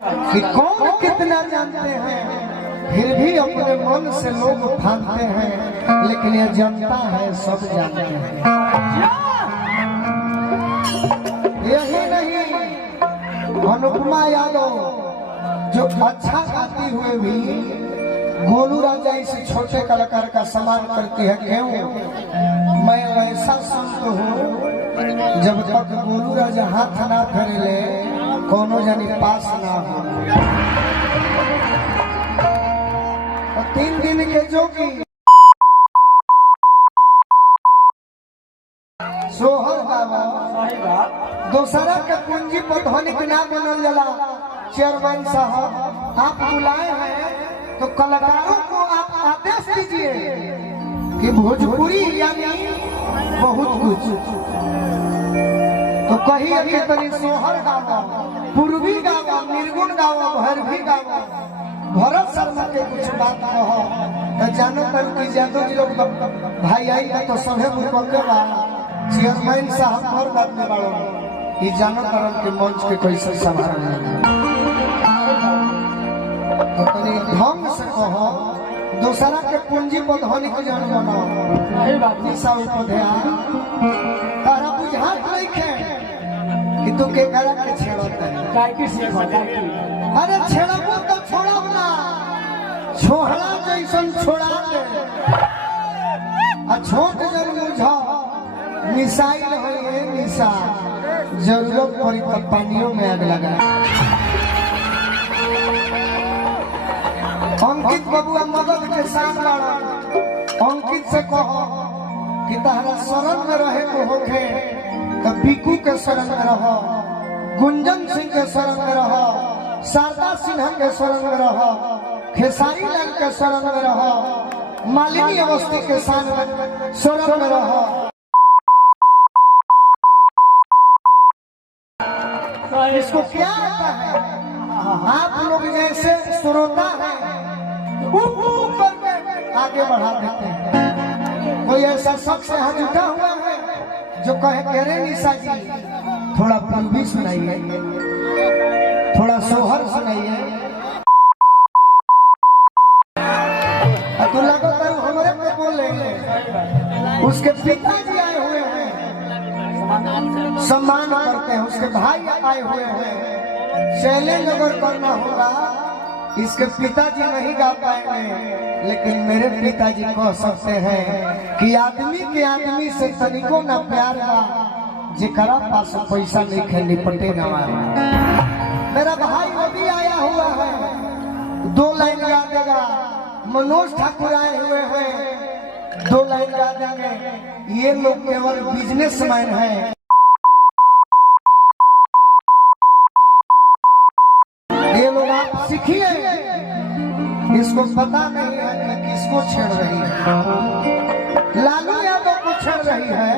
कि कौन कितना जानते हैं, फिर भी अपने मन से लोग फानते हैं, लेकिन ये जनता है सब जानते हैं। यही नहीं, अनुपमा यादव जो अच्छा गाती हुए भी गोलू राजा इस छोटे कलाकार का सम्मान करती है। क्यों? मैं वैसा संत हूँ जब तक गोलू राजा हाथ ना फेरे ले कोनो जानी पास ना हो। तो 3 दिन के जोगी सोहर गावा दोसरा के पूंजी पर धनिक ना बनल जाला। चेयरमैन साहब आप बुलाए हैं तो कलाकारों को आप आदेश दीजिए कि भोजपुरी यानी बहुत कुछ तो कही के तरी सोहर गावा, पूर्वी गावा, निर्गुण गावा, भैरवी गावा। भरत शर्मा के कुछ बात कहो तो जानो कर कि जादव जी लोग भाई आई तो सभे मुर्गे बा। चेयरमैन साहब हर बात में बाड़ो कि जानो करन के मंच के कैसे संभालना तो तनी ढंग से कहो। दूसरा के पूंजी पर धनी को जान बनाओ निशा उपध्या तारा बुझात नहीं कि तू के करा के छेड़त है काय के से अरे छेड़बो तो छोड़ब ना, छोहड़ा जैसन छोड़ा दे आ छोट जन मुझा मिसाइल हो ये निशा जरूरत पड़ी तो पानियों में आग लगा। अंकित बबुआ मगध के साथ लड़ा। अंकित से कहो कि तहरा शरण में रहे को होखे तो पीकू के शरण में रहो, गुंजन सिंह के शरण में रहो, शारदा सिन्हा के शरण में रहो, खेसारी लाल के शरण में रहो, मालिनी अवस्थी के शरण में रहो। इसको क्या आता है? आप लोग जैसे श्रोता हैं ऊपर में आगे बढ़ा देते हैं। कोई ऐसा शख्स यहाँ जुटा हुआ है जो कहे कह रहे निशा जी थोड़ा पूर्वी सुनाइए, थोड़ा सोहर सुनाइए। तो लगो करो हमारे पे बोलेंगे। उसके पिताजी आए हुए हैं सम्मान करते हैं, उसके भाई आए हुए हैं शैलेंद्र अगर करना होगा। इसके पिताजी नहीं गा पाएंगे लेकिन मेरे पिताजी कह सकते हैं कि आदमी के आदमी से तनिको ना प्यार बा जेकरा पास पैसा नहीं खे निपटे ना। मेरा भाई अभी आया हुआ है, 2 लाइन गा देगा। मनोज ठाकुर आए हुए हैं, 2 लाइन गा देंगे। ये लोग केवल बिजनेसमैन है। ये लोग आप सीखिए, इसको पता नहीं है कि किसको छेड़ रही है। लालू यादव को छेड़ रही है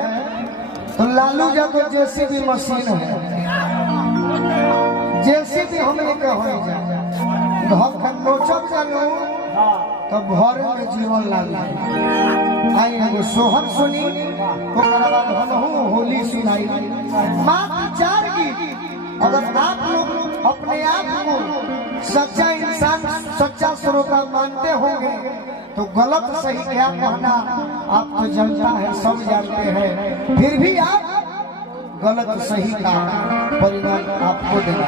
तो लालू यादव जेसीबी मशीन है। जेसीबी हमने के हो नोचब जानू तो भर में जीवन लाल आई एगो सोहर सुनी होली सुनाई। मात्र 4 गीत। अगर आप लोग अपने आप को सच्चा इंसान, सच्चा श्रोता मानते होंगे तो गलत सही क्या कहना आप तो जनता है सब जानते हैं। फिर भी आप गलत सही का परिणाम आपको देना।